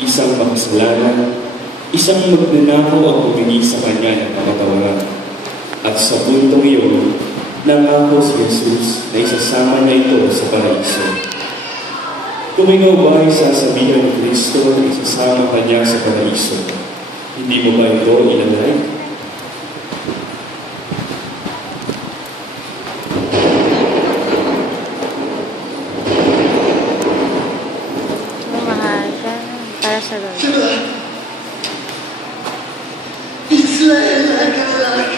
isang makasalanan, isang magnanakaw ang humingi sa kanya ng kapatawaran. At sa puntong iyon, nangako si Jesus na isasama niya ito sa paraiso. Kung ikaw ba ay sasabihan ni Kristo na isasama ka niya sa paraiso, hindi mo ba ito ilalay? Mahal ka para sa Lord. Israel anak.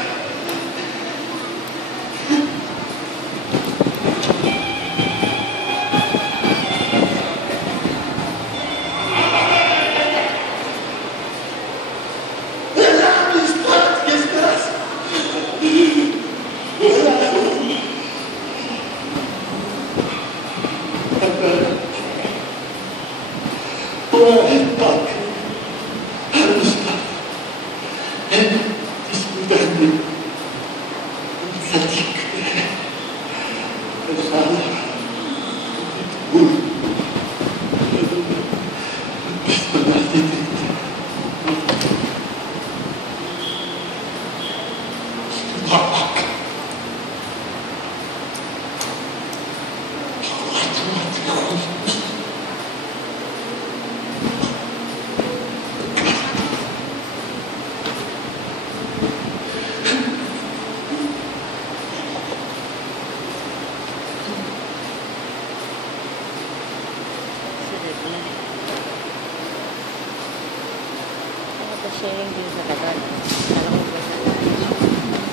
Sharing din sa tagal. Alam mo ba sa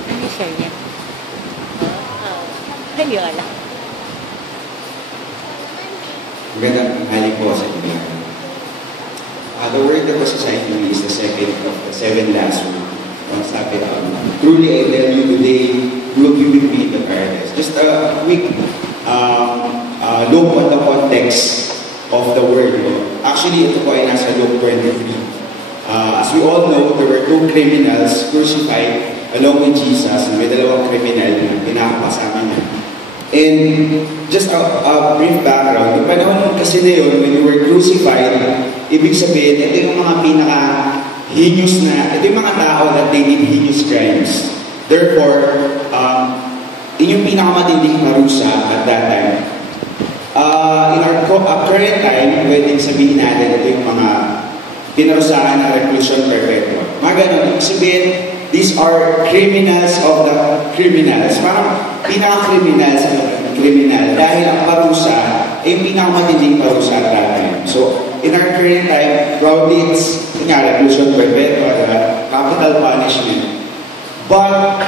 ano share niya? Hindi ko alam. Magandang tanghali po sa inyo. The word that was assigned to me is the second of the 7 last week. Sabi, truly I tell you today, you will be with me in the paradise. Just a quick look at the context of the word. Actually, ito po ay nasa Luke 23. As we all know, there were 2 criminals crucified along with Jesus. May dalawang criminal na pinakapasama niya. And just a brief background, yung panahon kasi na yun, when you were crucified, ibig sabihin, ito yung mga pinaka-heinous na, ito yung mga tao that they did heinous crimes. Therefore, yun yung pinakamatinding parusa at that time. In our current time, pwedeng sabihin natin, ito yung mga pinarusahan ng reclusion perpetua. Mga ganun, ibig sabihin, these are criminals of the criminals. Parang pinaka-criminals of the criminal. Dahil ang parusa ay yung pinakamatinding parusa at that time. So, in our current time, probably it's reclusion perpetua, capital punishment. But,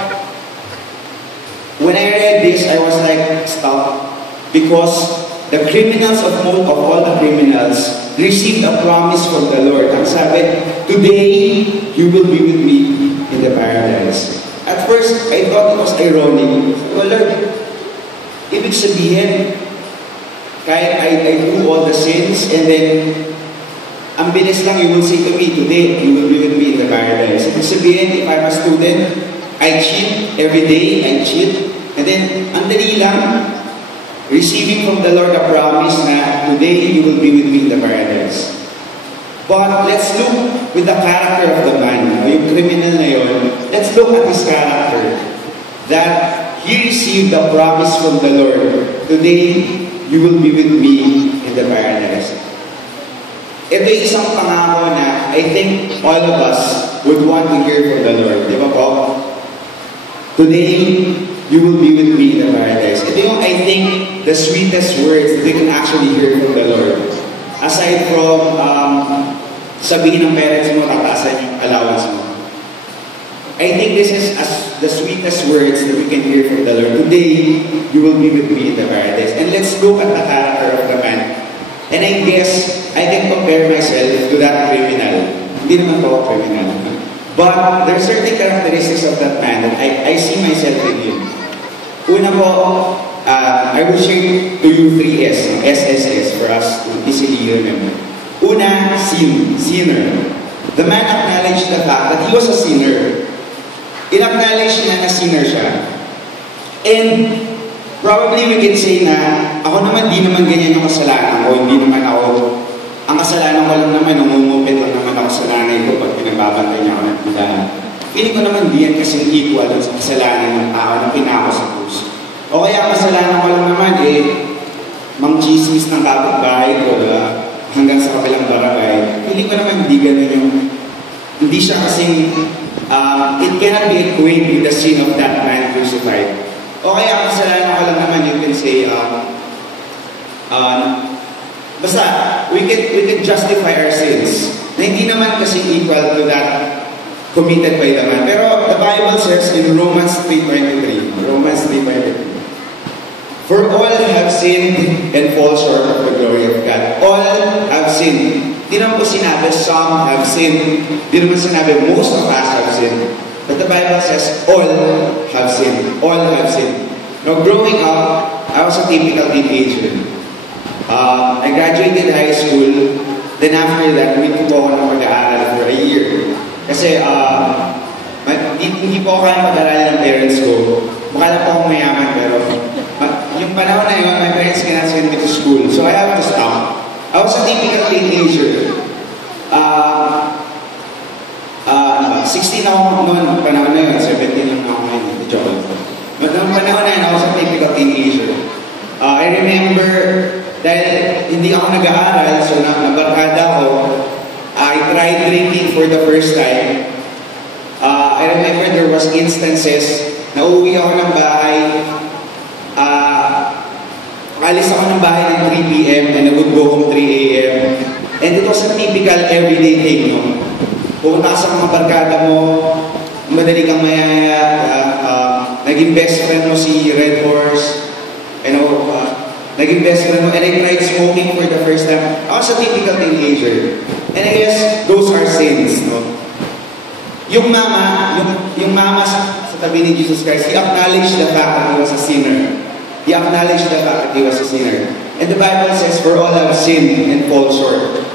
when I read this, I was like, stop. Because the criminals of all the criminals received a promise from the Lord. Ang sabi, today, you will be with me in the paradise. At first, I thought it was ironic. Well, Lord, ibig sabihin, kahit I do all the sins, and then, ang bilis lang, you will say to me, today, you will be with me in the paradise. Ibig sabihin, if I'm a student, I cheat every day, I cheat, and then, ang dali lang, receiving from the Lord a promise na today you will be with me in the paradise. But let's look with the character of the man, yung criminal na yun. Let's look at his character. That he received the promise from the Lord. Today, you will be with me in the paradise. Ito yung isang pangako na I think all of us would want to hear from the Lord. Di ba po? Today, you will be with me in the paradise. Ito yung, I think, the sweetest words that we can actually hear from the Lord. Aside from sabihin ng parents mo, tataasan yung allowance mo. I think this is the sweetest words that we can hear from the Lord. Today, you will be with me in the paradise. And let's look at the character of the man. And I guess, I can compare myself to that criminal. Hindi naman po criminal. But there are certain characteristics of that man that I see myself in him. Una po, I will share to you 3 SSS for us to easily remember. Una, sinner. The man acknowledged the fact that he was a sinner. In-acknowledge niya na sinner siya. And probably we can say na, ako naman, di naman ganyan yung kasalanan ko. Hindi naman ako, ang kasalanan ko lang naman, sa nanay ko pag pinagbabantay niya ako ng tindahan. Feeling ko naman di yan kasing equal sa kasalanan ng tao na pinako sa krus. O kaya kasalanan ko lang naman mang-chismis ng kapitbahay ko hanggang sa kabilang barangay. Feeling ko naman di ganun yung, hindi siya kasing, it cannot be equated with the sin of that man crucified. O kaya kasalanan ko lang naman, you can say, basta, we can justify our sins na hindi naman kasing equal to that committed by the man. Pero the Bible says in Romans 3:23, for all have sinned and fall short of the glory of God. All have sinned. Di naman po sinabi, some have sinned. Di naman sinabi, most of us have sinned. But the Bible says, all have sinned. All have sinned. Now, growing up, I was a typical teenager. I graduated high school. Then after that, hindi po ako ng pag-aaral for a year. Kasi, hindi po ako kaya pag-aaral ng parents ko. Mukha lang po akong mayaman, pero yung panahon na yun, my parents cannot send me to school. So I have to stop. I was a typical teenager. 16 ako noon, panahon na yun. 17 lang ako ngayon. Joke. But noong panahon na yun, I was a typical teenager. I remember, dahil hindi ako nag-aaral, so nabarkada ako, I tried drinking for the first time. I remember there was instances na uuwi ako ng bahay, alis ako ng bahay ng 3 p.m. and I would go home 3 a.m. And it was a typical everyday thing, no? Pupunta ka sa mga barkada mo, madali kang mayaya, naging best friend mo si Red Horse, naging best friend mo, and I tried smoking for the first time. I was a typical teenager. And I guess those are sins, no? Yung mama sa tabi ni Jesus Christ, he acknowledged the fact that he was a sinner. He acknowledged the fact that he was a sinner. And the Bible says, for all have sinned and fall short.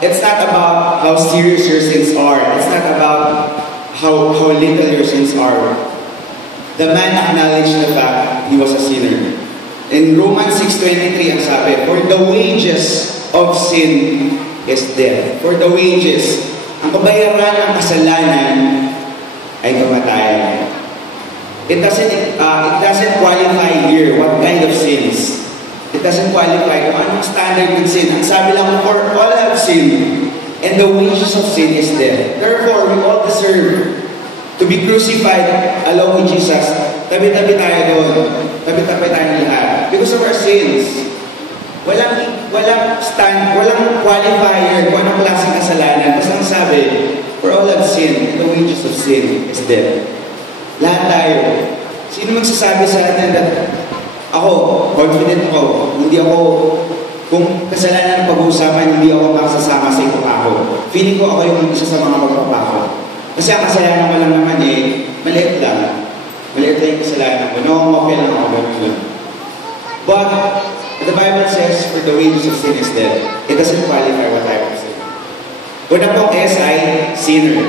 It's not about how serious your sins are. It's not about how little your sins are. The man acknowledged the fact that he was a sinner. In Romans 6:23, ang sabi, for the wages of sin is death. For the wages, ang kabayaran ng kasalanan ay kamatayan. It doesn't qualify here what kind of sins. It doesn't qualify kung anong standard ng sin. Ang sabi lang, for all have sinned, and the wages of sin is death. Therefore, we all deserve to be crucified along with Jesus. Tabi-tabi tayo doon. Tabi-tabi tayo lahat. Because of our sins. Walang qualifier kung anong klaseng kasalanan. Basta ang sabi, for all have sinned, and the wages of sin is death. Lahat tayo. Sino magsasabi sa atin that ako, confident ako, hindi ako, kung kasalanan ng pag-uusapan, hindi ako makasasama sa ipapako. Feeling ko ako yung isa sa mga pagpapako. Kasi ang kasalanan ko lang naman maliit lang. Maliit lang yung kasalanan ko. No, okay lang ako. But, the Bible says, for the wages of sin is death. It doesn't qualify what type of sin. Una pong S.I., sinner.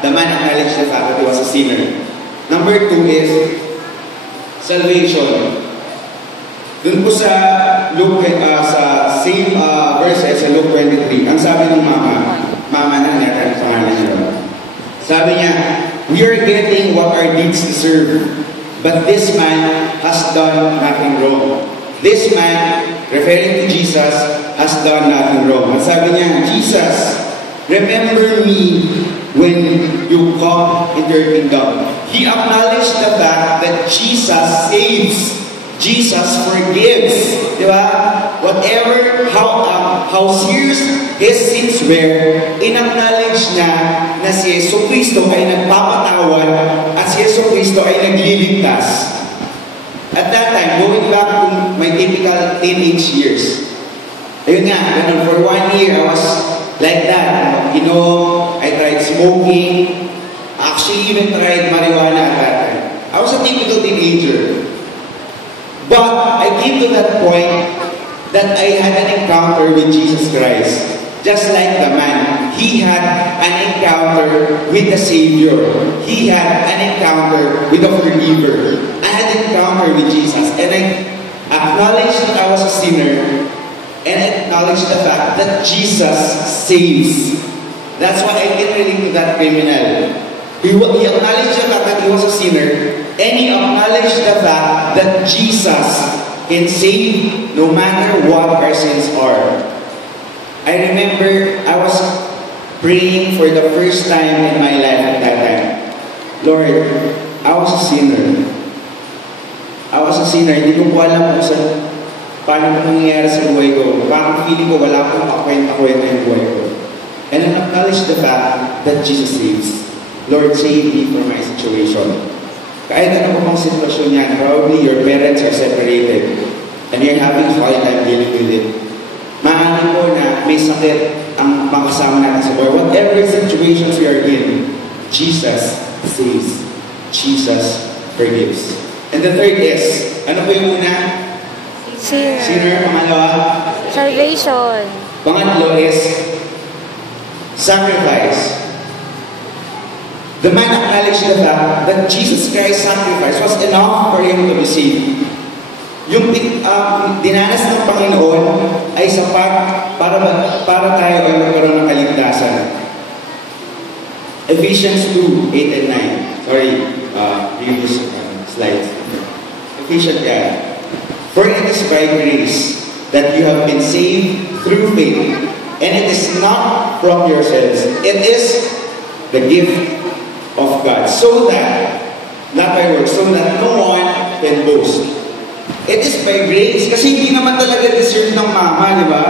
The man acknowledged the fact that he was a sinner. Number 2 is salvation. Doon po sa Luke, sa same verses sa Luke 23, ang sabi ng mama na natin ang pangalan niya. Sabi niya, we are getting what our deeds deserve, but this man has done nothing wrong. This man, referring to Jesus, has done nothing wrong. Ang sabi niya, Jesus, remember me when you come into your kingdom. He acknowledged the fact that Jesus saves. Jesus forgives. Diba? Whatever, how serious his sins were, in-acknowledge niya na si Yesu Cristo ay nagpapatawad at si Yesu Cristo ay nagliligtas. At that time, going back to my typical teenage years, ayun nga, for 1 year, I was like that. I tried smoking. Actually, even tried marijuana at that time. I was a typical teenager. But I came to that point that I had an encounter with Jesus Christ. Just like the man, he had an encounter with the Savior. He had an encounter with the Forgiver. I had an encounter with Jesus. And I acknowledged that I was a sinner. And acknowledge the fact that Jesus saves. That's why I can relate to that criminal. He acknowledged the fact that he was a sinner, and he acknowledged the fact that Jesus can save no matter what our sins are. I remember I was praying for the first time in my life at that time. Lord, I was a sinner. Hindi ko po alam kung paano nangyayari sa buhay ko. Parang feeling ko wala akong kakwenta-kwenta yung buhay ko. And I acknowledge the fact that Jesus saves. Lord, save me from my situation. Kahit ano po pang sitwasyon yan, probably your parents are separated and you're having a hard time dealing with it. Maaaring po na may sakit ang makasama natin sa buhay. Whatever situations we are in, Jesus saves. Jesus forgives. And the third is, ano po yung una? Sinner. Pangalawa? Salvation. Pangatlo is sacrifice. The man acknowledged the fact that Jesus Christ's sacrifice was enough for him to be saved. Yung dinanas ng Panginoon ay sapat para tayo ay magkaroon ng kaligtasan. Ephesians 2:8 and 9. Sorry, previous slides. Ephesians 2. For it is by grace that you have been saved through faith, and it is not from yourselves. It is the gift of God, so that, not by works, so that no one can boast. It is by grace, kasi hindi naman talaga deserve ng mama, di ba?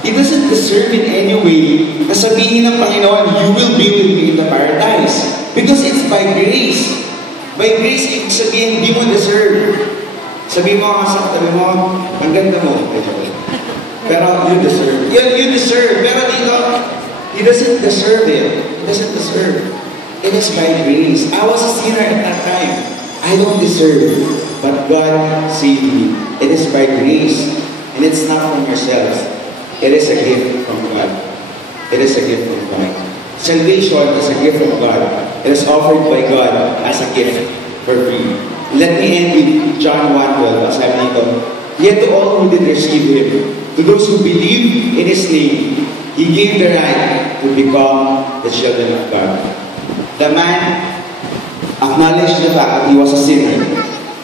It doesn't deserve in any way na sabihin ng Panginoon, you will be with me in the paradise. Because it's by grace. By grace, ibig sabihin, hindi mo deserve. Sabihin mo nga sa tabi mo, ang ganda mo. Pero you deserve. You deserve. Pero dito, he doesn't deserve it. He doesn't deserve. It is by grace. I was a sinner at that time. I don't deserve it. But God saved me. It is by grace. And it's not from yourselves. It is a gift from God. It is a gift from God. Salvation is a gift from God. It is offered by God as a gift for free. Let me end with John 1:12. Sabi nito, yet to all who did receive Him, to those who believe in His name, He gave the right to become the children of God. The man acknowledged the fact that he was a sinner.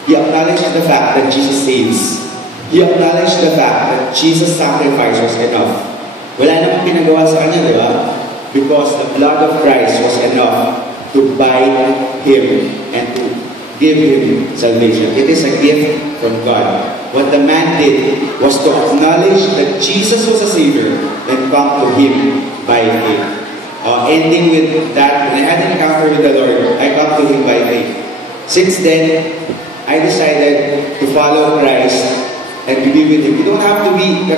He acknowledged the fact that Jesus saves. He acknowledged the fact that Jesus' sacrifice was enough. Wala namang pinagawa sa kanya, di ba? Because the blood of Christ was enough to buy him and to give him salvation. It is a gift from God. What the man did was to acknowledge that Jesus was a Savior and come to Him by faith. Ending with that, when I had an encounter with the Lord, I come to Him by faith. Since then, I decided to follow Christ and to be with Him. You don't have to be,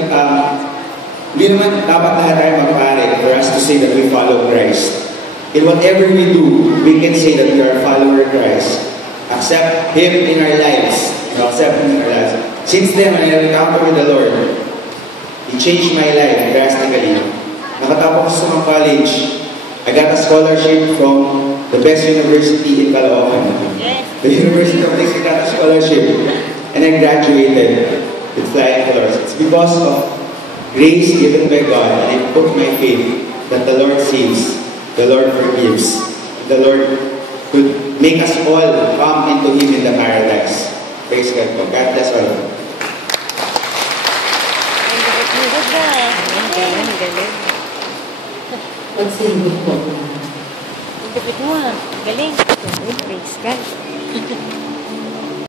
hindi naman dapat lahat tayo magpare for us to say that we follow Christ. In whatever we do, we can say that we are a follower of Christ. Accept Him in our lives. Accept Him in our lives. Since then, when I encountered with the Lord, He changed my life drastically. Nakatapos sa mga college, I got a scholarship from the best university in Caloocan. The University of Texas. I got a scholarship. And I graduated with flying colors. It's because of grace given by God, and I put my faith that the Lord saves, the Lord forgives, the Lord could make us all come into Him in the paradise. Praise God po. God bless all. Galing. Galing. Praise God.